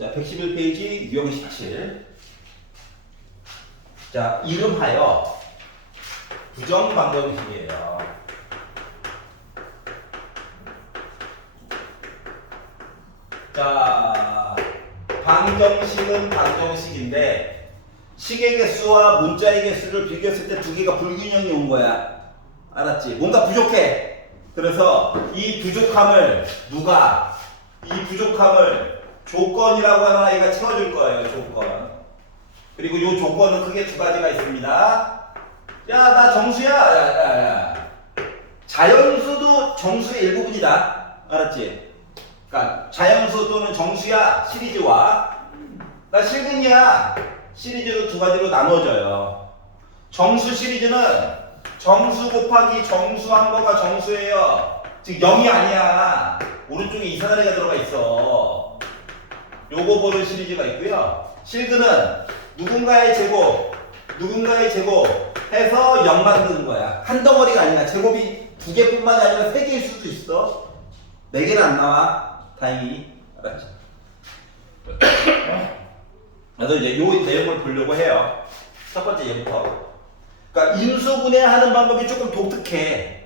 자, 111페이지 유형 17. 자, 이름하여 부정방정식이에요. 자, 방정식은 방정식인데 식의 개수와 문자의 개수를 비교했을 때 두 개가 불균형이 온 거야. 알았지? 뭔가 부족해. 그래서 이 부족함을 누가 이 부족함을 조건이라고 하는 아이가 채워줄 거예요. 조건. 그리고 이 조건은 크게 두 가지가 있습니다. 야, 나 정수야. 야. 자연수도 정수의 일부분이다. 알았지? 그러니까 자연수 또는 정수야 시리즈와 나 실근이야 시리즈로 두 가지로 나눠져요. 정수 시리즈는 정수 곱하기 정수한 거가 정수예요. 즉 0이 아니야. 오른쪽에 이상한 애가 들어가 있어. 요거 보는 시리즈가 있고요. 실근은 누군가의 제곱 해서 0 만드는 거야. 한 덩어리가 아니야. 제곱이 두 개뿐만이 아니라 세 개일 수도 있어. 네 개는 안 나와. 다행히. 알았지? 그래서 이제 요 내용을 보려고 해요. 첫 번째 얘부터. 그러니까 인수분해하는 방법이 조금 독특해.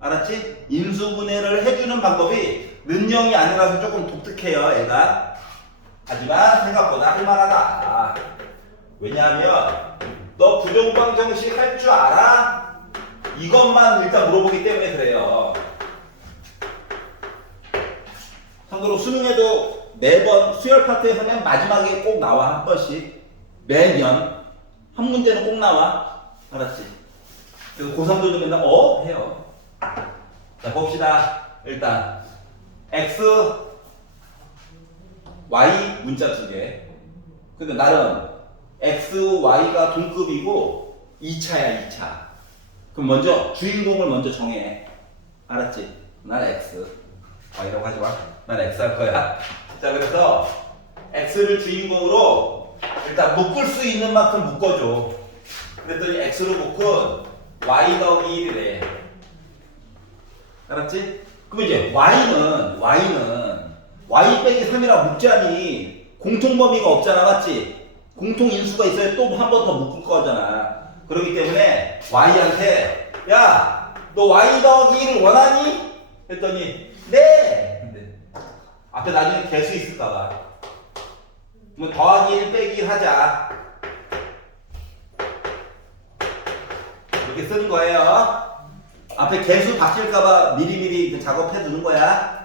알았지? 인수분해를 해주는 방법이 는영이 아니라서 조금 독특해요, 애가. 하지만 생각보다 할만하다. 왜냐하면 너 부정방정식 할 줄 알아? 이것만 일단 물어보기 때문에 그래요. 참고로 수능에도 매번 수열 파트에서 맨 마지막에 꼭 나와. 한 번씩 매년 한 문제는 꼭 나와. 알았지? 그래서 고3들도 맨날 해요. 자, 봅시다. 일단 x, y 문자 두 개. 그러니까 나는 x, y가 동급이고 2차야 2차. 그럼 먼저 주인공을 먼저 정해. 알았지? 난 x, y라고 하지 마. 난 x 할 거야. 자, 그래서 x를 주인공으로 일단 묶을 수 있는 만큼 묶어줘. 그랬더니 x로 묶은 y 더하기 1이래. 알았지? 그럼 이제 y는 y 빼기 3이라 묶자니 공통 범위가 없잖아. 맞지? 공통 인수가 있어야 또 한 번 더 묶을 거잖아. 그렇기 때문에 y한테 야, 너 y 더하기 1을 원하니? 했더니 네! 근데 앞에 나중에 개수 있을까봐 뭐 더하기 1 빼기 1 하자. 이렇게 쓰는 거예요. 앞에 개수 바뀔까봐 미리미리 작업해 두는 거야.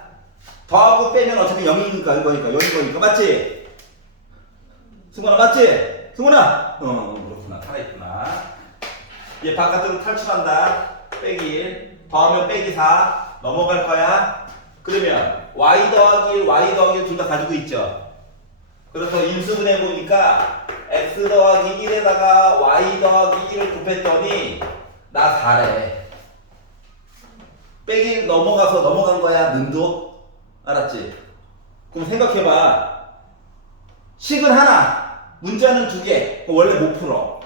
더하고 빼면 어차피 0이니까 이거니까 맞지? 승훈아 맞지? 승훈아! 그렇구나. 살아있구나. 얘 바깥으로 탈출한다. 빼기 1 더하면 빼기 4 넘어갈 거야. 그러면 y 더하기 1 둘 다 가지고 있죠. 그래서 인수분해 보니까 x 더하기 1에다가 y 더하기 1을 곱했더니 나 4래. 빼기 1 넘어간 거야. 는도. 알았지? 그럼 생각해봐. 식은 하나, 문자는 두 개. 원래 못 풀어.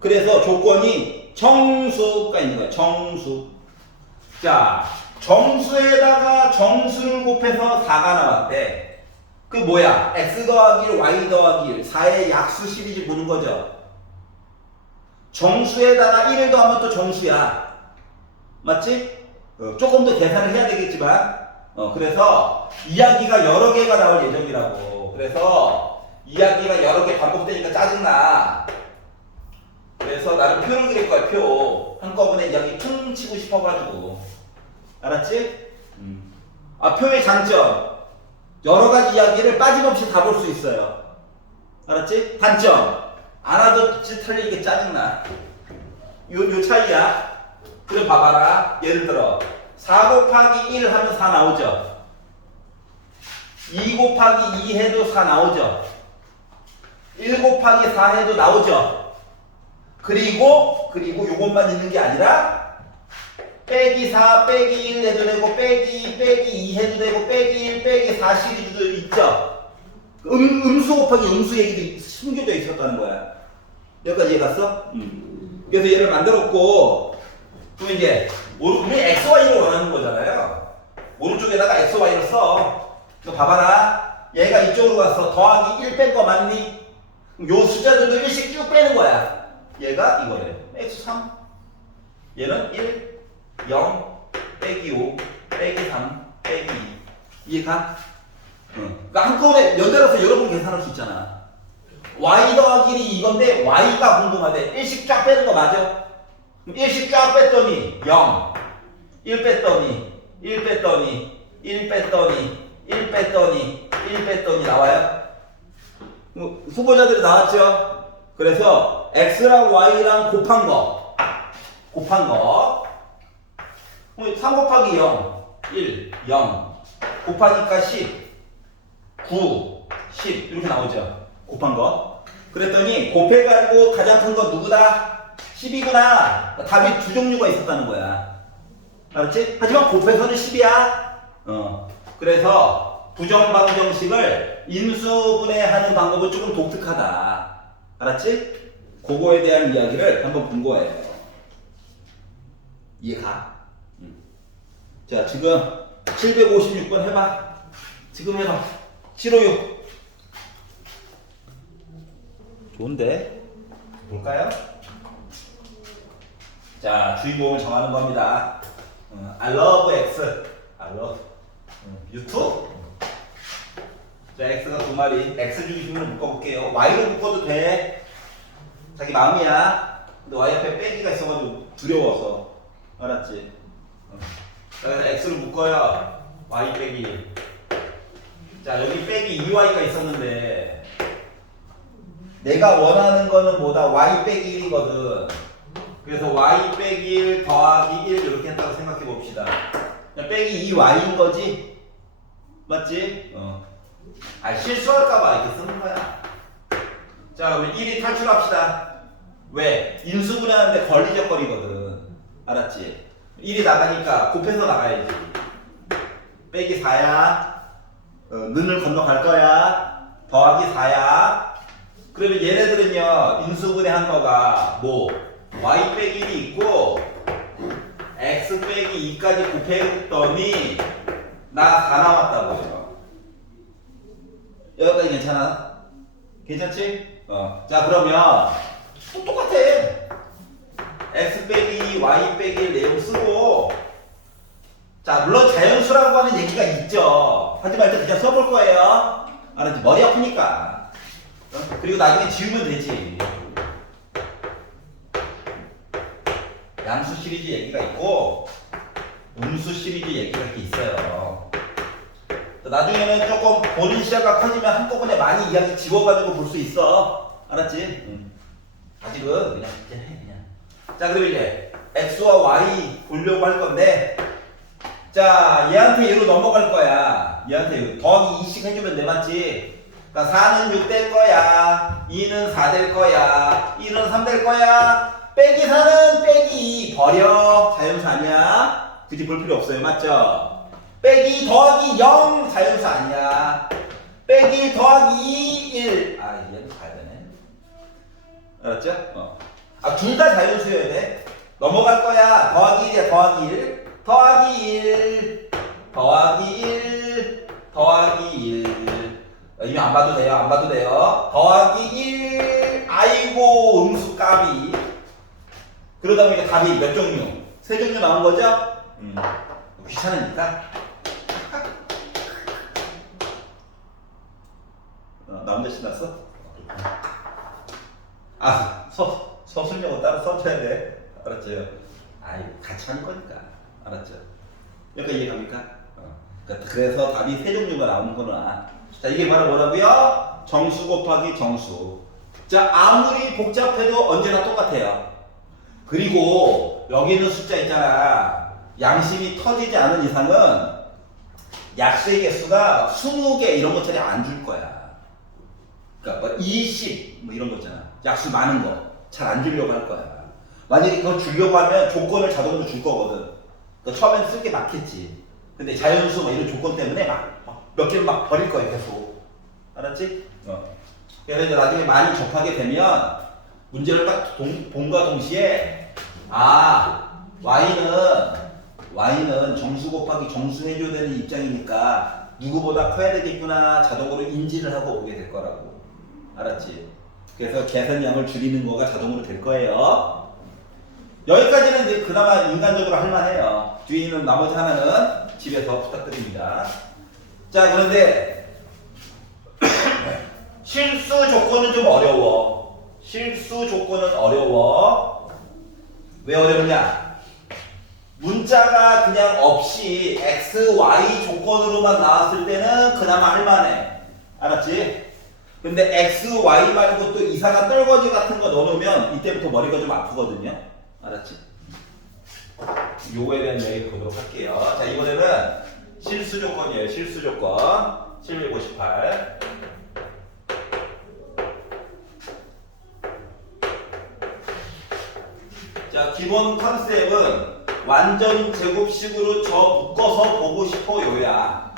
그래서 조건이 정수가 있는 거야. 정수. 자, 정수에다가 정수를 곱해서 4가 나왔대. 그 뭐야? x 더하기 1, y 더하기 1. 4의 약수 시리즈 보는 거죠. 정수에다가 1을 더하면 또 정수야. 맞지? 조금 더 계산을 해야 되겠지만 그래서 이야기가 여러 개가 나올 예정이라고. 그래서 이야기가 여러 개 반복되니까 짜증나. 그래서 나는 표를 그릴 거야. 표. 한꺼번에 이야기 퉁 치고 싶어가지고. 알았지? 표의 장점. 여러 가지 이야기를 빠짐없이 다 볼 수 있어요. 알았지? 단점. 안 하던 짓 하려니까 짜증나. 요 차이야. 그럼 봐봐라. 예를 들어 4 곱하기 1 하면 4 나오죠. 2 곱하기 2 해도 4 나오죠. 1 곱하기 4 해도 나오죠. 그리고 요것만 있는 게 아니라 빼기 4 빼기 1 해도 되고 빼기 2 빼기 2 해도 되고 빼기 1 빼기 4 시리즈도 있죠. 음수 곱하기 음수 얘기도 숨겨져 있었다는 거야. 여기까지 해갔어? 그래서 얘를 만들었고, 그럼 이제 우리 x, y를 원하는 거잖아요. 오른쪽에다가 x, y를 써. 이거 봐봐라. 얘가 이쪽으로 갔어. 더하기 1 뺀 거 맞니? 요 숫자들도 1씩 쭉 빼는 거야. 얘가 이거래. x3. 얘는 1, 0, 빼기 5, 빼기 3, 빼기 2. 이해가? 응. 그러니까 한꺼번에 연달아서 여러 번 계산할 수 있잖아. y 더하기 1이 이건데 y가 궁금하대. 1씩 쫙 빼는 거 맞아? 1씩 쫙 뺐더니 0, 1 뺐더니 1 뺐더니 1 뺐더니 1 뺐더니 1 뺐더니 나와요? 후보자들이 나왔죠? 그래서 x랑 y랑 곱한 거 3 곱하기 0 1 0 곱하니까 10 9 10 이렇게 나오죠? 곱한 거. 그랬더니 곱해가지고 가장 큰 거 누구다? 10이구나. 답이 두 종류가 있었다는 거야. 알았지? 하지만 곱해서는 10이야. 그래서 부정방정식을 인수분해하는 방법은 조금 독특하다. 알았지? 그거에 대한 이야기를 한번 본 거예요. 이해가? 자, 지금 756번 해봐. 지금 해봐. 756. 좋은데? 볼까요? 자, 주인공을 정하는 겁니다. I love X. I love you too. 자, X가 두 마리. X 중심으로 묶어볼게요. Y로 묶어도 돼. 자기 마음이야. 근데 Y 옆에 빼기가 있어가지고 두려워서. 알았지? 자, 그래서 X로 묶어요. Y 빼기. 자, 여기 빼기 2Y가 있었는데 내가 원하는 거는 뭐다? Y 빼기 1이거든. 그래서 Y 빼기 1 더하기 1 이렇게 했다고 생각해 봅시다. 그냥 빼기 2Y인 거지? 맞지? 실수할까봐 이렇게 쓰는 거야. 자, 그럼 1이 탈출합시다. 왜? 인수분해하는데 걸리적거리거든. 알았지? 1이 나가니까 곱해서 나가야지. 빼기 4야. 는을 건너갈 거야. 더하기 4야. 그러면 얘네들은요, 인수분해한 거가 뭐 y 빼기 1이 있고 x 빼기 2까지 곱했더니 나 4 남았다고요. 여기까지 괜찮아? 괜찮지? 자, 그러면 또 똑같아. x 빼기 2, y 빼기 1 내용 쓰고, 자, 물론 자연수라고 하는 얘기가 있죠. 하지만 일단 그냥 써볼 거예요. 알았지? 머리 아프니까. 그리고 나중에 지우면 되지. 양수 시리즈 얘기가 있고 음수 시리즈 얘기가 이렇게 있어요. 나중에는 조금 보는 시야가 커지면 한꺼번에 많이 이야기 집어가지고 볼 수 있어. 알았지? 아직은 그냥 이제 해 그냥. 자, 그리고 이제 x와 y 보려고 할 건데, 자, 얘한테 얘로 넘어갈 거야. 얘한테 더하기 2씩 해주면 돼. 맞지? 그러니까 4는 6 될 거야. 2는 4 될 거야. 1은 3 될 거야. 빼기 4는 빼기 2 버려. 자연수 아니야. 굳이 볼 필요 없어요. 맞죠? 빼기 더하기 0 자연수 아니야. 빼기 1 더하기 2 1. 아, 얘는 가야 되네. 알았죠? 둘 다 자연수여야 돼. 넘어갈 거야. 더하기 1이야. 더하기 1 더하기 1 더하기 1 더하기 1. 이미 안 봐도 돼요. 안 봐도 돼요. 더하기 1. 아이고, 음수 까비. 그러다 보니까 답이 몇 종류? 세 종류 나온 거죠? 귀찮으니까. 나 혼자 신났어? 서술형은 따로 써줘야 돼. 알았죠? 아이, 같이 하는 거니까. 알았죠? 여기까지 이해갑니까? 그래서 답이 세 종류가 나오는구나. 자, 이게 바로 뭐라고요? 정수 곱하기 정수. 자, 아무리 복잡해도 언제나 똑같아요. 그리고 여기 있는 숫자 있잖아. 양심이 터지지 않은 이상은 약수의 개수가 20개 이런 것처럼 안 줄 거야. 그러니까 뭐 20 뭐 이런 거 있잖아. 약수 많은 거 잘 안 주려고 할 거야. 만약에 그걸 주려고 하면 조건을 자동으로 줄 거거든. 그러니까 처음엔 쓸 게 많겠지. 근데 자연수 뭐 이런 조건 때문에 막 몇 개를 막 버릴 거야 계속. 알았지? 그래서 이제 나중에 많이 접하게 되면 문제를 딱 본과 동시에 y는 정수 곱하기 정수 해줘야 되는 입장이니까 누구보다 커야 되겠구나 자동으로 인지를 하고 오게 될 거라고. 알았지? 그래서 계산량을 줄이는 거가 자동으로 될 거예요. 여기까지는 이제 그나마 인간적으로 할만해요. 뒤에 있는 나머지 하나는 집에서 부탁드립니다. 자, 그런데 실수 조건은 좀 어려워. 실수 조건은 어려워. 왜 어려우냐? 문자가 그냥 없이 x, y 조건으로만 나왔을 때는 그나마 할만해. 알았지? 근데 x, y 말고 또 이상한 떨거지 같은 거 넣어놓으면 이때부터 머리가 좀 아프거든요. 알았지? 요거에 대한 얘기 보도록 할게요. 자, 이번에는 실수 조건이에요. 실수 조건 758. 자, 기본 컨셉은 완전 제곱식으로 저 묶어서 보고 싶어 요야.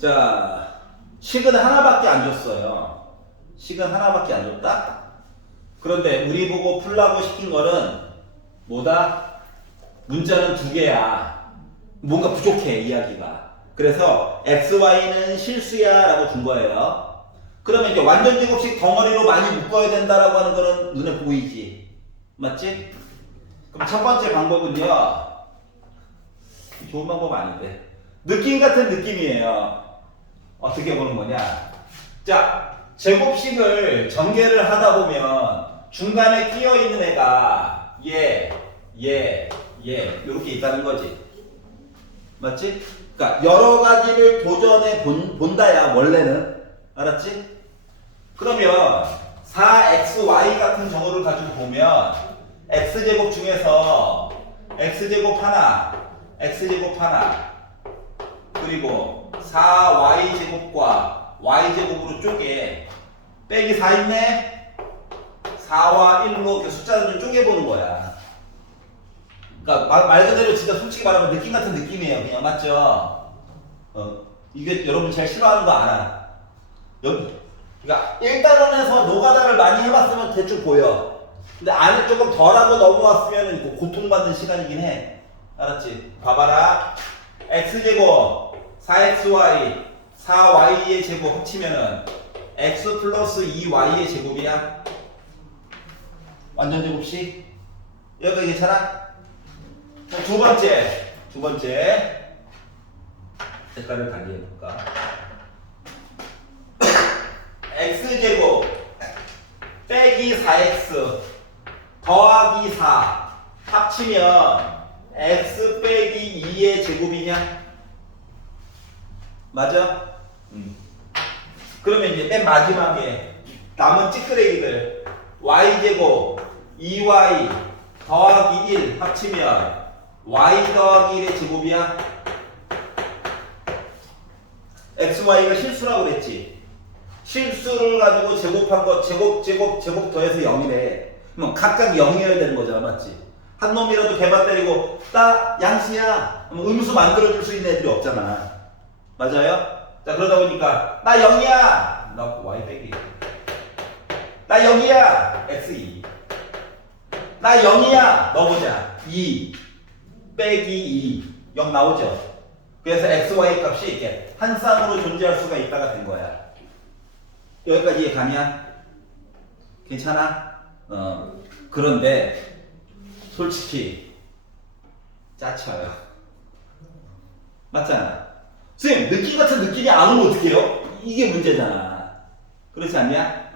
자, 식은 하나밖에 안 줬어요. 식은 하나밖에 안 줬다? 그런데 우리 보고 풀라고 시킨 거는 뭐다? 문자는 두 개야. 뭔가 부족해, 이야기가. 그래서 XY는 실수야 라고 준 거예요. 그러면 이제 완전 제곱식 덩어리로 많이 묶어야 된다라고 하는 거는 눈에 보이지. 맞지? 그럼 첫 번째 방법은요. 좋은 방법 아닌데. 느낌 같은 느낌이에요. 어떻게 보는 거냐. 자, 제곱식을 전개를 하다 보면 중간에 끼어 있는 애가 얘 이렇게 있다는 거지. 맞지? 그러니까 여러 가지를 도전해 본다야 원래는. 알았지? 그러면 4xy 같은 정어를 가지고 보면 x제곱 중에서 x제곱 하나, x제곱 하나, 그리고 4y제곱과 y제곱으로 쪼개. 빼기 4 있네? 4와 1로 그 숫자를 좀 쪼개보는 거야. 그러니까 말 그대로 진짜 솔직히 말하면 느낌 같은 느낌이에요. 그냥 맞죠? 이게 여러분 제일 싫어하는 거 알아. 그러니까 1단원에서 노가다를 많이 해봤으면 대충 보여. 근데 안에 조금 덜하고 넘어왔으면 고통받는 시간이긴 해. 알았지? 봐봐라. x제곱 4xy 4y의 제곱 합치면은 x 플러스 2y의 제곱이야. 완전 제곱식. 여기까지 괜찮아? 두 번째 색깔을 달리 해볼까? x제곱 빼기 4x 더하기 4 합치면 x 빼기 2의 제곱이냐? 맞아? 그러면 이제 맨 마지막에 남은 찌끄레기들 y제곱 2y 더하기 1 합치면 y 더하기 1의 제곱이야? xy가 실수라고 그랬지? 실수를 가지고 제곱한 거 제곱 더해서 0이래. 그럼 각각 0이어야 되는 거잖아. 맞지? 한 놈이라도 개만 때리고 나 양수야 음수 만들어줄 수 있는 애들이 없잖아. 맞아요? 자, 그러다 보니까 나 0이야 나 y 빼기, 나 0이야 x2, 나 0이야 넣어보자 2 빼기 2 0 나오죠. 그래서 xy 값이 이렇게 한 쌍으로 존재할 수가 있다가 된 거야. 여기까지 이해 가냐? 괜찮아? 그런데 솔직히 짜쳐요. 맞잖아. 선생님 느낌 같은 느낌이 안 오면 어떡해요? 이게 문제잖아. 그렇지 않냐?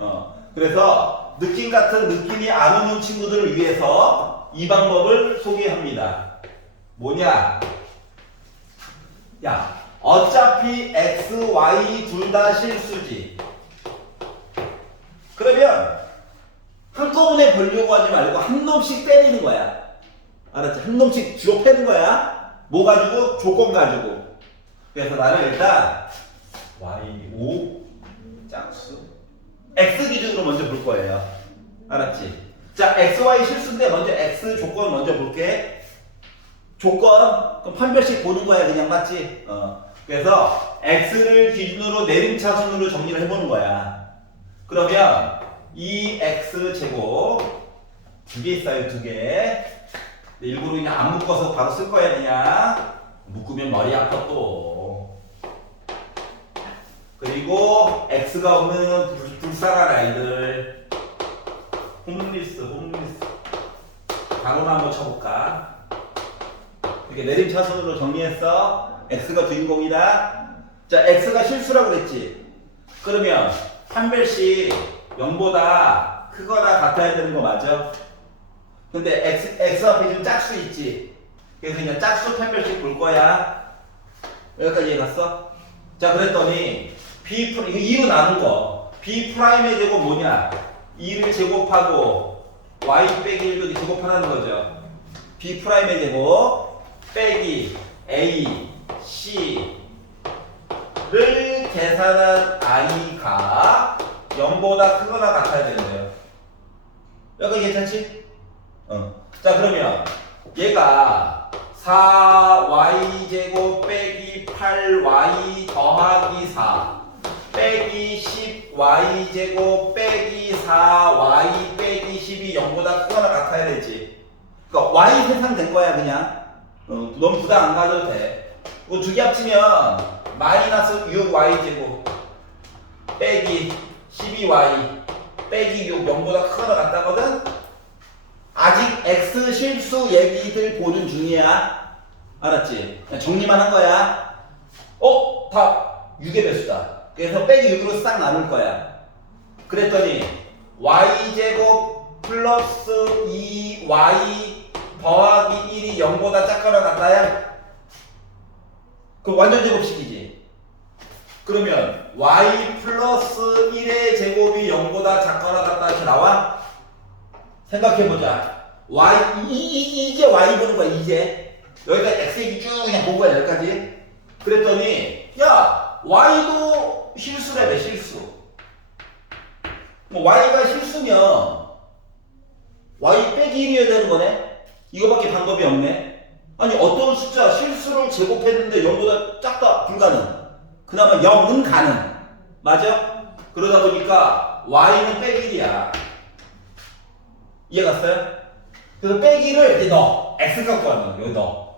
그래서 느낌 같은 느낌이 안 오는 친구들을 위해서 이 방법을 소개합니다. 뭐냐? 야, 어차피 x, y 둘 다 실수지. 그러면 한꺼번에 보려고 하지 말고 한 놈씩 때리는 거야. 알았지? 한 놈씩 주로 패는 거야. 뭐 가지고? 조건 가지고. 그래서 나는 일단 y5 짝수 x 기준으로 먼저 볼 거예요. 알았지? 자, xy 실수인데 먼저 x 조건 먼저 볼게. 조건 그럼 판별식 보는 거야. 그냥 맞지? 그래서 x를 기준으로 내림차순으로 정리를 해보는 거야. 그러면 2x 제곱 두 개 있어요. 두 개 일부러 그냥 안 묶어서 바로 쓸 거야 그냥. 묶으면 머리 아파 또. 그리고 x가 없는 불쌍한 아이들. 홈리스. 바로만 한번 쳐볼까? 이렇게 내림차순으로 정리했어. x가 주인공이다. 자, x가 실수라고 그랬지. 그러면 판별식 0보다 크거나 같아야 되는 거 맞아? 근데 x 앞에 지금 짝수 있지. 그래서 그냥 짝수 판별식 볼 거야. 여기까지 해갔어? 자, 그랬더니 이거 2로 나눈 거. b 프라임의 제곱 뭐냐? 2를 제곱하고 y 빼기 1도 제곱하라는 거죠. b 프라임의 제곱 빼기 a, c 를 계산한 i가 0보다 크거나 같아야 되는데요. 여기까지 괜찮지? 자, 그러면 얘가 4y제곱 빼기 8y 더하기 4 빼기 10y제곱 빼기 4y 빼기 10이 0보다 크거나 같아야 되지. 그러니까 y 계산된 거야 그냥. 너무 부담 안 가져도 돼. 이거 두 개 합치면 마이너스 6y제곱 빼기 12y 빼기 6 0보다 크거나 같다거든? 아직 x 실수 얘기들 보는 중이야. 알았지? 그냥 정리만 한 거야. 다 6의 배수다. 그래서 빼기 6으로 싹 나눌 거야. 그랬더니 y제곱 플러스 2y 더하기 1이 0보다 작거나 같다야? 그 완전 제곱식이지. 그러면 y 플러스 1의 제곱이 0보다 작거나 같다 이렇게 나와? 생각해보자. 이제 y 보는 거야, 이제. 여기까지 x 얘기 쭉 그냥 본 거야, 여기까지. 그랬더니, 야, y도 실수라며, 실수. 뭐, y가 실수면, y 빼기 1이어야 되는 거네? 이거밖에 방법이 없네? 아니, 어떤 숫자, 실수를 제곱했는데 0보다 작다, 불가능. 그나마 0은 가능. 맞아? 그러다 보니까, y는 빼기 1이야. 이해 갔어요? 그래서 빼기를 이제 넣어. x 갖고 가는 거야. 여기 넣어.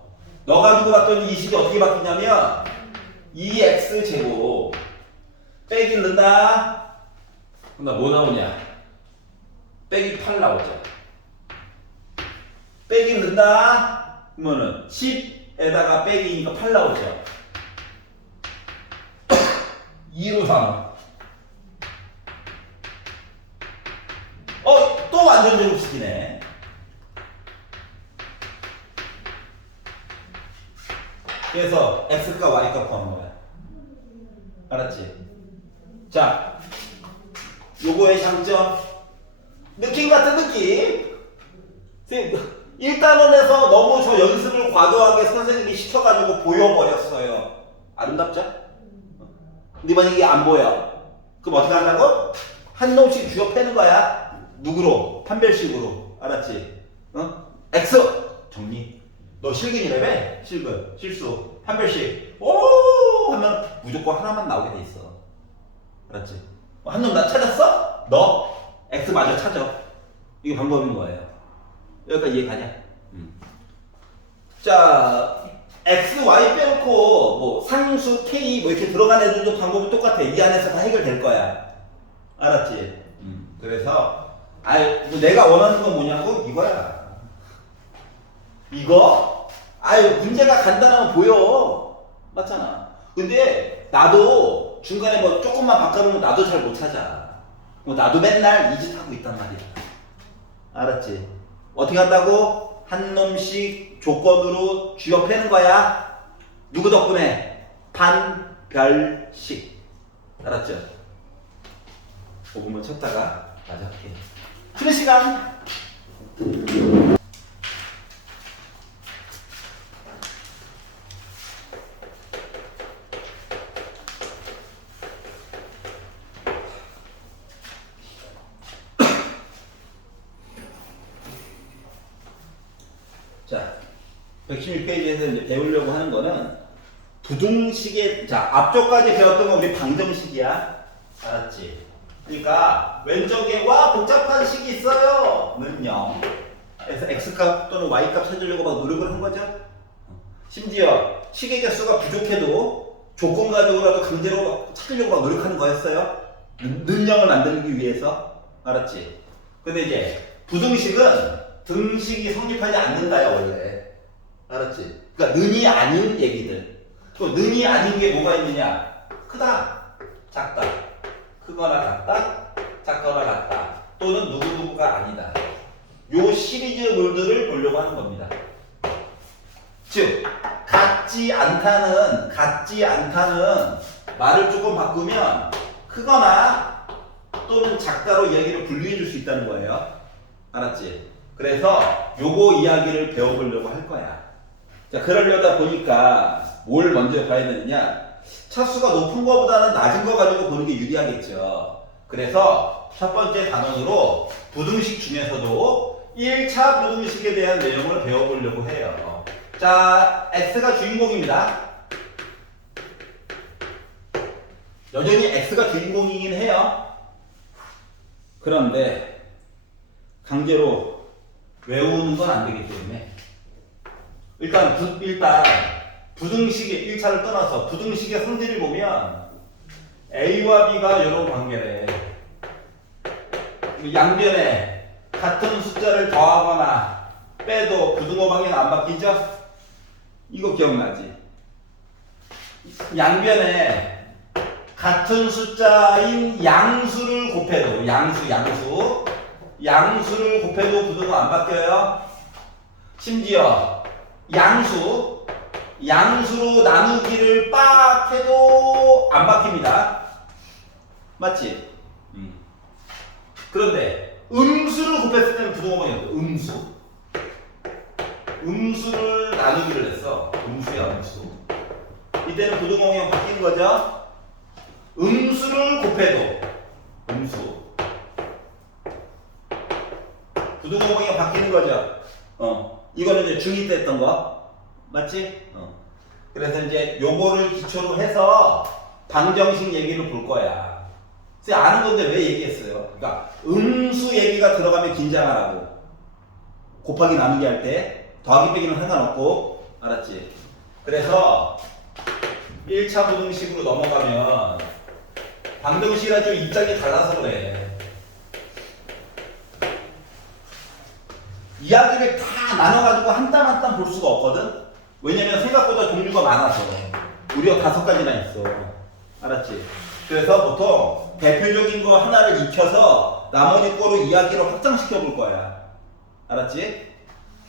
넣어가지고 봤더니 이 식이 어떻게 바뀌냐면 2x 제곱 빼기를 넣는다. 그럼 뭐 나오냐? 빼기 8 나오죠. 빼기를 넣는다. 그러면은 10에다가 빼기니까 8 나오죠. 2로 3. 또 완전 제곱식이네. 그래서 x값 y값 구하는 거야. 알았지? 자, 요거의 장점. 느낌 같은 느낌. 1단원에서 너무 저 연습을 과도하게 선생님이 시켜가지고 보여버렸어요. 아름답죠? 근데 만약에 이게 안 보여. 그럼 어떻게 한다고? 한 놈씩 쥐어 패는 거야. 누구로? 판별식으로. 알았지? X! 정리. 너 실근이라며? 실근. 실수. 판별식. 오! 하면 무조건 하나만 나오게 돼 있어. 알았지? 한 놈 나 찾았어? 너 X 마저 찾아. 이게 방법인 거예요. 여기까지 이해 가냐? 자, X, Y 빼놓고 뭐 상수, K 뭐 이렇게 들어간 애들도 방법은 똑같아. 이 안에서 다 해결될 거야. 알았지? 그래서 뭐 내가 원하는 건 뭐냐고? 이거야. 이거? 문제가 간단하면 보여. 맞잖아. 근데 나도 중간에 뭐 조금만 바꿔놓으면 나도 잘 못 찾아. 뭐 나도 맨날 이 짓 하고 있단 말이야. 알았지? 어떻게 한다고? 한 놈씩 조건으로 쥐어 패는 거야. 누구 덕분에? 판별식. 알았죠? 5분만 쳤다가 마저 할게. 쉬는 시간. 자, 116페이지에서 이제 배우려고 하는 거는 부등식의, 자, 앞쪽까지 배웠던 건 우리 방정식이야. 알았지? 그러니까 왼쪽에 와 복잡한 식이 있어요 는 0, 그래서 x값 또는 y값 찾으려고 막 노력을 한 거죠. 심지어 식의 개수가 부족해도 조건 가지고라도 강제로 막 찾으려고 막 노력하는 거였어요. 능력을 만들기 위해서. 알았지? 근데 이제 부등식은 등식이 성립하지 않는다요, 원래. 알았지? 그러니까 는이 아닌 얘기들. 또 는이 아닌 게 뭐가 있느냐? 크다, 작다, 크거나 같다, 작거나 같다, 또는 누구누구가 아니다. 요 시리즈물들을 보려고 하는 겁니다. 즉, 같지 않다는 말을 조금 바꾸면 크거나 또는 작다로 이야기를 분류해 줄 수 있다는 거예요. 알았지? 그래서 요거 이야기를 배워보려고 할 거야. 자, 그러려다 보니까 뭘 먼저 봐야 되느냐? 차수가 높은 거보다는 낮은 거 가지고 보는 게 유리하겠죠. 그래서 첫 번째 단원으로 부등식 중에서도 1차 부등식에 대한 내용을 배워보려고 해요. 자, x가 주인공입니다. 여전히 x가 주인공이긴 해요. 그런데 강제로 외우는 건 안 되기 때문에 일단 부등식의 1차를 떠나서 부등식의 성질을 보면 a와 b가 이런 관계래. 양변에 같은 숫자를 더하거나 빼도 부등호 방향 안 바뀌죠? 이거 기억나지? 양변에 같은 숫자인 양수를 곱해도 양수를 곱해도 부등호 안 바뀌어요. 심지어 양수로 나누기를 빡 해도 안 바뀝니다. 맞지? 그런데 음수를 곱했을 때는 부등호 방향이 없어. 음수를 나누기를 했어. 음수야, 음수. 이때는 부등호 방향 바뀌는 거죠. 음수를 곱해도 부등호 방향 바뀌는 거죠. 이거는 이제 중2 때 했던 거. 맞지? 그래서 이제 요거를 기초로 해서 방정식 얘기를 볼 거야. 그래서 아는 건데 왜 얘기했어요? 그러니까 음수 얘기가 들어가면 긴장하라고. 곱하기 나누기 할 때 더하기 빼기는 상관없고. 알았지? 그래서 1차 부등식으로 넘어가면 방정식이랑 좀 입장이 달라서 그래. 이야기를 다 나눠가지고 한 땀 한 땀 볼 수가 없거든? 왜냐면 생각보다 종류가 많아서. 무려 5가지나 있어. 알았지? 그래서 보통 대표적인 거 하나를 익혀서 나머지 거로 이야기를 확장시켜 볼 거야. 알았지?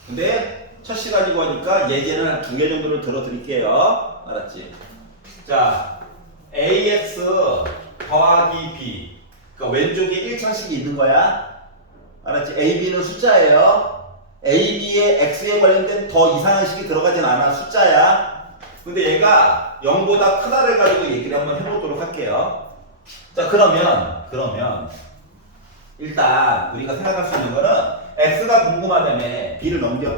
근데 첫 시간이고 하니까 예제는 한 2개 정도를 들어드릴게요. 알았지? 자, ax 더하기 b. 그러니까 왼쪽에 1차식이 있는 거야. 알았지? a, b는 숫자예요. a, b에 x에 관련된 더 이상한 식이 들어가진 않아. 숫자야. 근데 얘가 0보다 크다를 가지고 얘기를 한번 해보도록 할게요. 자, 그러면 일단 우리가 생각할 수 있는 거는 x가 궁금하다며 b를 넘겨.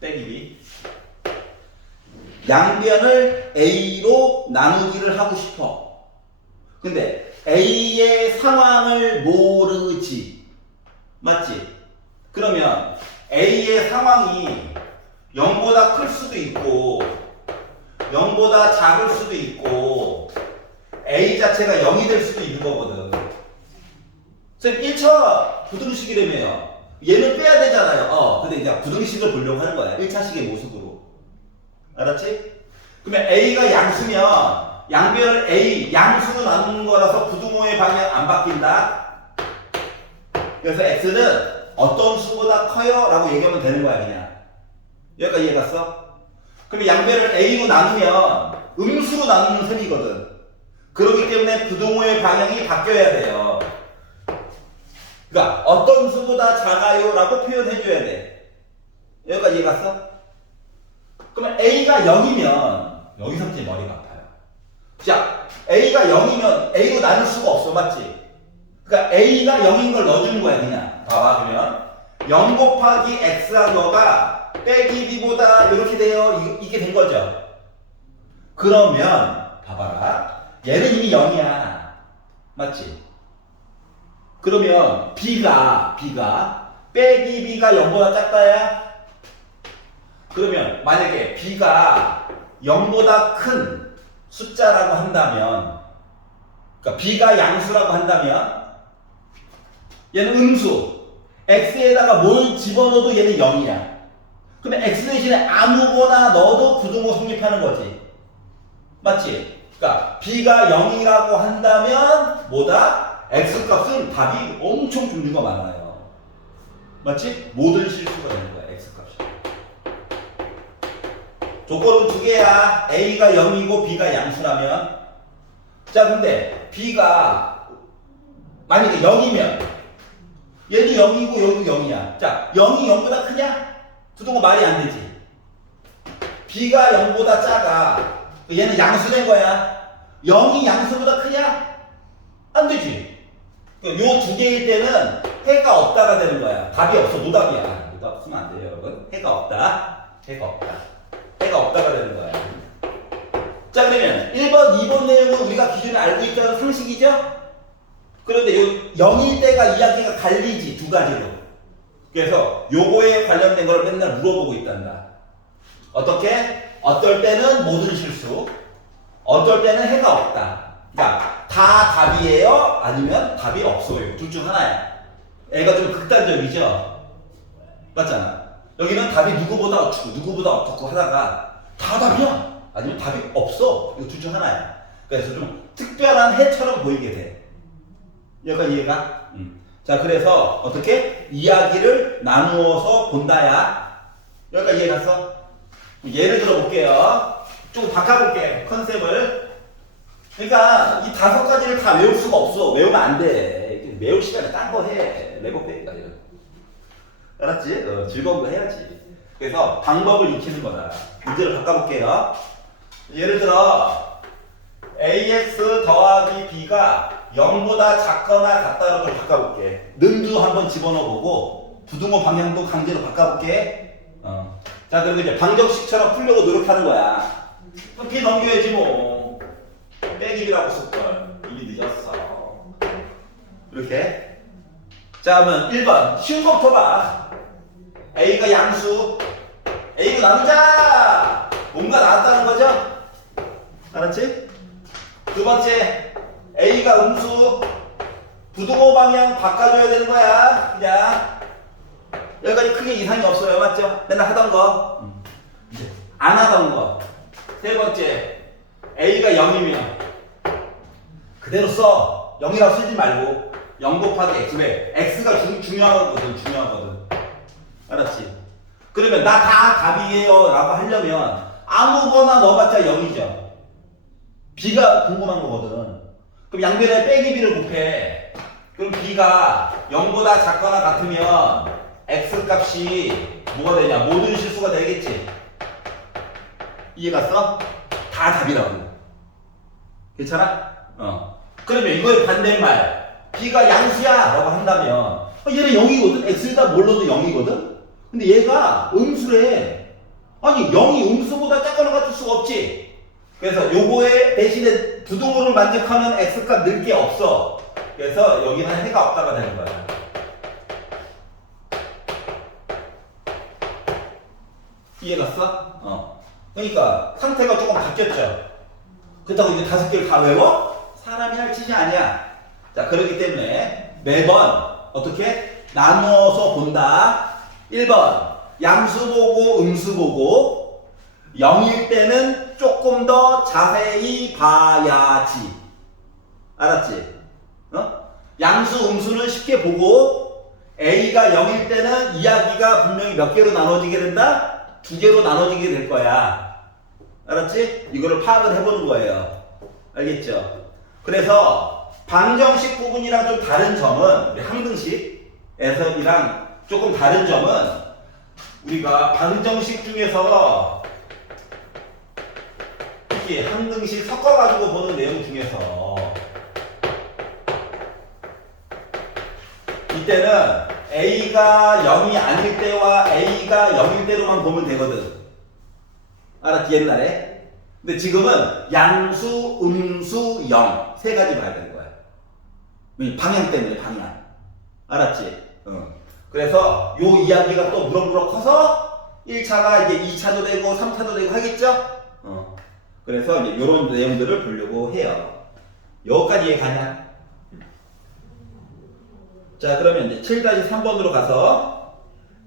빼기 b. 양변을 a로 나누기를 하고 싶어. 근데 a의 상황을 모르지. 맞지? 그러면 a의 상황이 0보다 클 수도 있고 0보다 작을 수도 있고 a 자체가 0이 될 수도 있는 거거든. 선생님 1차 부등식이라며요. 얘는 빼야 되잖아요. 근데 이제 부등식을 보려고 하는 거야. 1차식의 모습으로. 알았지? 그러면 a가 양수면 양변을 a, 양수로 나누는 거라서 부등호의 방향 안 바뀐다. 그래서 x는 어떤 수보다 커요? 라고 얘기하면 되는 거야, 그냥. 여기까지 이해 갔어? 그럼 양변을 a로 나누면 음수로 나누는 셈이거든. 그렇기 때문에 부등호의 방향이 바뀌어야 돼요. 그러니까 어떤 수보다 작아요? 라고 표현해줘야 돼. 여기까지 이해 갔어? 그러면 a가 0이면 여기서부터 머리가 아파요. 자, a가 0이면 a로 나눌 수가 없어. 맞지? 그러니까 a가 0인 걸 넣어주는 거야, 그냥. 봐봐, 그러면 0 곱하기 x한 거가 빼기 b보다 이렇게 돼요. 이게 된 거죠. 그러면 봐봐라. 얘는 이미 0이야. 맞지? 그러면 B가 빼기 B가 0보다 작다야? 그러면 만약에 B가 0보다 큰 숫자라고 한다면, 그러니까 B가 양수라고 한다면 얘는 음수, X에다가 뭘 집어넣어도 얘는 0이야. 그러면 X 대신에 아무거나 넣어도 부등호 성립하는 거지. 맞지? 그러니까 B가 0이라고 한다면 뭐다? X값은 답이 엄청 종류가 많아요. 맞지? 모든 실수가 되는 거야, X값이. 조건은 두 개야. A가 0이고 B가 양수라면. 자, 근데 B가 만약에 0이면 얘도 0이고 여기도 0이야. 자, 0이 0보다 크냐? 부등호 말이 안 되지. B가 0보다 작아. 얘는 양수된 거야. 0이 양수보다 크냐? 안 되지. 요 두 개일 때는 해가 없다가 되는 거야. 답이 없어. 노답이야. 노답 쓰면 안 돼요, 여러분. 해가 없다. 해가 없다. 해가 없다가 되는 거야. 자, 그러면 1번, 2번 내용은 우리가 기존에 알고 있다는 상식이죠? 그런데 요 0일 때가 이야기가 갈리지, 두 가지로. 그래서 요거에 관련된 걸 맨날 물어보고 있단다. 어떻게? 어떨 때는 모든 실수, 어떨 때는 해가 없다. 그러니까 다 답이에요? 아니면 답이 없어요. 둘 중 하나야. 애가 좀 극단적이죠? 맞잖아. 여기는 답이 누구보다 어떻고 하다가 다 답이야? 아니면 답이 없어. 이거 둘 중 하나야. 그래서 좀 특별한 해처럼 보이게 돼. 여기까지 이해가? 자, 그래서 어떻게? 이야기를 나누어서 본다야. 여기까지 이해 갔어? 예를 들어 볼게요. 좀 바꿔볼게, 컨셉을. 그러니까 이 5가지를 다 외울 수가 없어. 외우면 안 돼. 외울 시간에 딴 거 해. 레버페이까지는. 알았지? 즐거운 거 해야지. 그래서 방법을 익히는 거다. 문제를 바꿔볼게요. 예를 들어 AX 더하기 B가 0보다 작거나 같다를 바꿔볼게. 능도 한번 집어넣어보고 부등호 방향도 강제로 바꿔볼게. 자, 그리고 이제 방정식처럼 풀려고 노력하는 거야. 그럼 B 넘겨야지 뭐. 빼기 B라고 쓸걸. 이미 늦었어. 이렇게. 자, 그러면 1번 쉬운 거부터 봐. A가 양수, A로 나누자. 뭔가 나왔다는 거죠? 알았지? 두 번째 A가 음수, 부등호 방향 바꿔줘야 되는 거야. 그냥 여기까지 크게 이상이 없어요. 맞죠? 맨날 하던 거, 안 하던 거. 세 번째 A가 0이면 그대로 써. 0이라고 쓰지 말고 0 곱하기 X. 왜? X가 중요하거든. 알았지? 그러면 나 다 답이에요 라고 하려면 아무거나 넣어봤자 0이죠. B가 궁금한 거거든. 그럼 양변에 빼기 B를 곱해. 그럼 B가 0보다 작거나 같으면 X 값이 뭐가 되냐? 모든 실수가 되겠지. 이해 갔어? 다 답이라고. 괜찮아? 그러면 이거의 반대말, B가 양수야 라고 한다면 얘는 0이거든? X에다 뭘 넣어도 0이거든? 근데 얘가 음수래. 아니 0이 음수보다 작거나 같을 수가 없지. 그래서 요거에 대신에 부등호를 만족하는 X값 늘 게 없어. 그래서 여기는 해가 없다가 되는 거야. 이해 갔어? 그러니까 상태가 조금 바뀌었죠. 그렇다고 이제 5개를 다 외워? 사람이 할 짓이 아니야. 자, 그렇기 때문에 매번 어떻게? 나누어서 본다. 1번 양수 보고 음수 보고 0일 때는 조금 더 자세히 봐야지. 알았지? 양수 음수는 쉽게 보고 A가 0일 때는 이야기가 분명히 몇 개로 나눠지게 된다? 2개로 나눠지게 될 거야. 알았지? 이거를 파악을 해보는 거예요. 알겠죠? 그래서 방정식 부분이랑 좀 다른 점은, 항등식에서랑 조금 다른 점은, 우리가 방정식 중에서 특히 항등식 섞어가지고 보는 내용 중에서 이때는 A가 0이 아닐 때와 A가 0일 때로만 보면 되거든. 알았지? 옛날에. 근데 지금은 양수, 음수, 0 세 가지 봐야 되는 거야. 방향 때문에 방향. 알았지? 그래서 요 이야기가 또 무럭무럭 커서 1차가 이제 2차도 되고 3차도 되고 하겠죠? 그래서 이제 요런 내용들을 보려고 해요. 여기까지 이해가냐? 자, 그러면 이제 7-3번으로 가서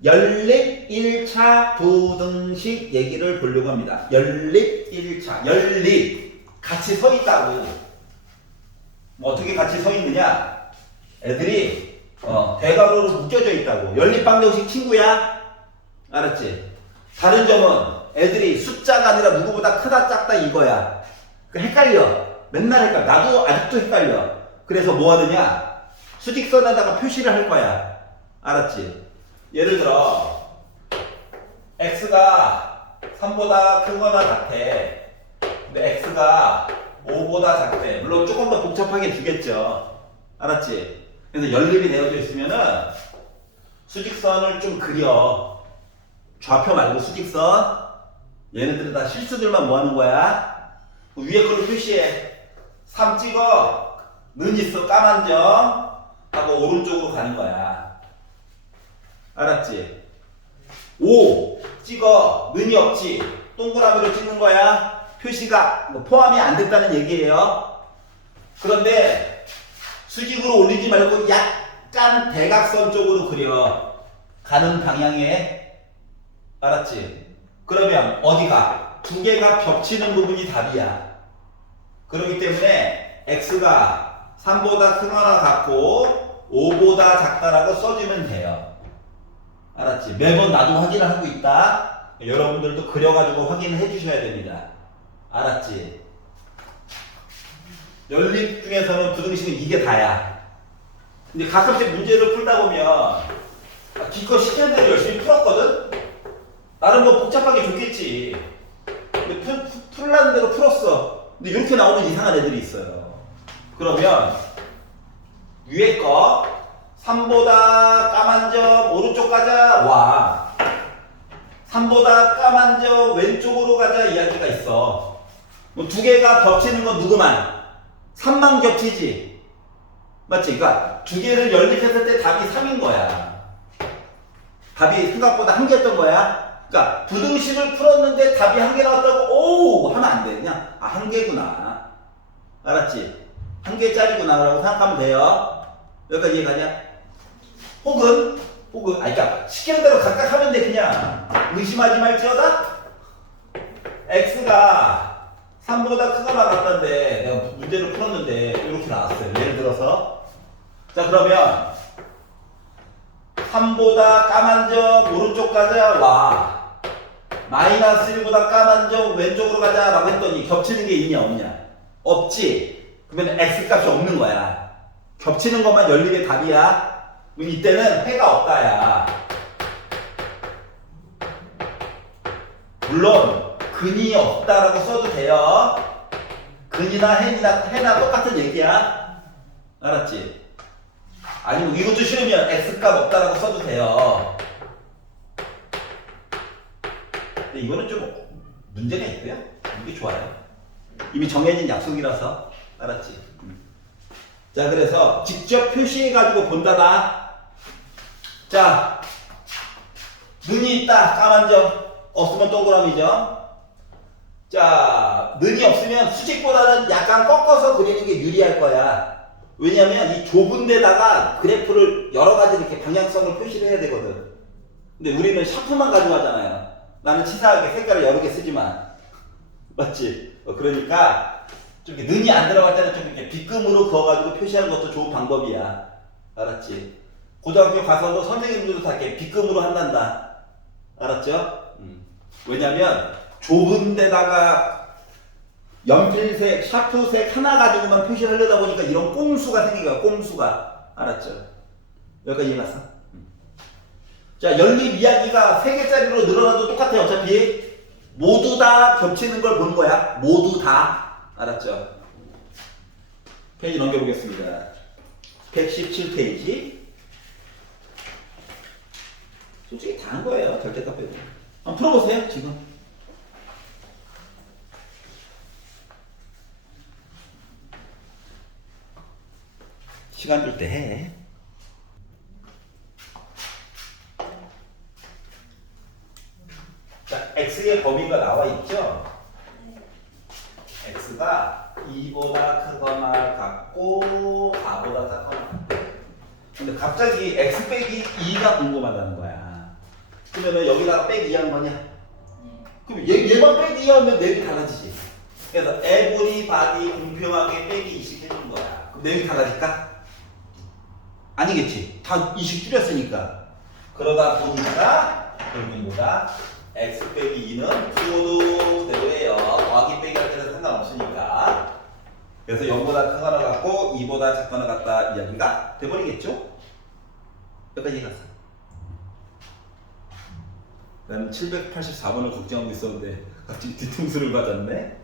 연립 1차 부등식 얘기를 보려고 합니다. 연립 1차. 연립. 같이 서 있다고. 뭐 어떻게 같이 서 있느냐? 애들이 대괄호로 묶여져 있다고. 연립방정식 친구야? 알았지? 다른 점은 애들이 숫자가 아니라 누구보다 크다 작다 이거야. 헷갈려. 맨날 헷갈려. 나도 아직도 헷갈려. 그래서 뭐 하느냐? 수직선에다가 표시를 할 거야. 알았지? 예를 들어 x가 3보다 크거나 같대. 근데 x가 5보다 작대. 물론 조금 더 복잡하게 주겠죠. 알았지? 그래서 연립이 되어져 있으면은 수직선을 좀 그려. 좌표 말고 수직선. 얘네들은 다 실수들만 뭐 하는 거야? 위에 걸로 표시해. 3 찍어. 는 있어. 까만 점. 하고 오른쪽으로 가는 거야. 알았지? 5 찍어. 는이 없지. 동그라미로 찍는 거야. 표시가 포함이 안 됐다는 얘기예요. 그런데 수직으로 올리지 말고 약간 대각선 쪽으로 그려. 가는 방향에. 알았지? 그러면 어디가? 두 개가 겹치는 부분이 답이야. 그렇기 때문에 x가 3보다 크거나 같고 5보다 작다라고 써주면 돼요. 알았지? 매번 나도 확인을 하고 있다. 여러분들도 그려가지고 확인을 해주셔야 됩니다. 알았지? 연립 중에서는 부등식은 이게 다야. 근데 가끔씩 문제를 풀다 보면 기껏 시키는 대로 열심히 풀었거든? 나름 뭐 복잡하게 줬겠지. 근데 풀라는 대로 풀었어. 근데 이렇게 나오는 이상한 애들이 있어요. 그러면 위에 거 3보다 까만 점 오른쪽 가자 와. 3보다 까만 점 왼쪽으로 가자 이야기가 있어. 뭐 두 개가 겹치는 건 누구만? 3만 겹치지. 맞지? 그러니까 두 개를 연립했을 때 답이 3인 거야. 답이 생각보다 한 개였던 거야. 그러니까 부등식을 풀었는데 답이 한 개 나왔다고 오 하면 안 돼. 그냥 한 개구나. 알았지? 한 개짜리구나 라고 생각하면 돼요. 여기까지 이해가냐? 혹은 그러니까 시키는 대로 각각 하면 돼. 그냥 의심하지 말지어다. x가 3보다 크거나 같다는데 내가 문제를 풀었는데 이렇게 나왔어요. 예를 들어서 자 그러면 3보다 까만 점 오른쪽 가자 와. 마이너스 1보다 까만 점 왼쪽으로 가자 라고 했더니 겹치는 게 있냐 없냐? 없지. 그러면 x값이 없는 거야. 겹치는 것만 연립의 답이야. 그럼 이때는 해가 없다야. 물론 근이 없다라고 써도 돼요. 근이나 해나 똑같은 얘기야. 알았지? 아니면 이것도 싫으면 x값 없다라고 써도 돼요. 근데 이거는 좀 문제가 있고요. 이게 좋아요. 이미 정해진 약속이라서. 알았지? 자, 그래서 직접 표시해가지고 본다나. 자, 는이 있다. 까만 점. 없으면 동그라미죠. 자, 는이 없으면 수직보다는 약간 꺾어서 그리는 게 유리할 거야. 왜냐면 이 좁은 데다가 그래프를 여러 가지 이렇게 방향성을 표시를 해야 되거든. 근데 우리는 샤프만 가져가잖아요. 나는 치사하게 색깔을 여러 개 쓰지만. 맞지? 그러니까 좀 이렇게 는이 안 들어갈 때는 좀 이렇게 빗금으로 그어가지고 표시하는 것도 좋은 방법이야. 알았지? 고등학교 가서도 선생님들도 다 이렇게 빗금으로 한단다. 알았죠? 왜냐면 좁은 데다가 연필색, 샤프색 하나 가지고만 표시를 하려다 보니까 이런 꼼수가 생기고요. 꼼수가. 알았죠? 여기까지 이해갔어? 자, 연립 이야기가 3개짜리로 늘어나도 똑같아요. 어차피 모두 다 겹치는 걸 보는 거야. 모두 다. 알았죠? 페이지 넘겨보겠습니다. 117페이지. 솔직히 다 한 거예요. 절대값 빼고. 한번 풀어보세요. 지금. 시간 줄 때 해. x의 범위가 나와 있죠? x가 2보다 크거나 같고 4보다 작거나 같고. 근데 갑자기 x 빼기 2가 궁금하다는 거야. 그러면은 여기다가 빼기 2 한 거냐? 그럼 얘만 빼기 2 하면 내용이 달라지지. 그래서 everybody 공평하게 빼기 20 해준 거야. 그럼 내용이 달라질까? 아니겠지. 다 20 줄였으니까. 그러다 보니까 결국보다 x 빼기 2는 부호도 그대로예요. 더하기 빼기 할 때는 상관없으니까. 그래서 0보다 크거나 같고 2보다 작거나 같다 이야기가 돼버리겠죠? 여기까지 갔어. 나는 784번을 걱정하고 있었는데 갑자기 뒤통수를 맞았네.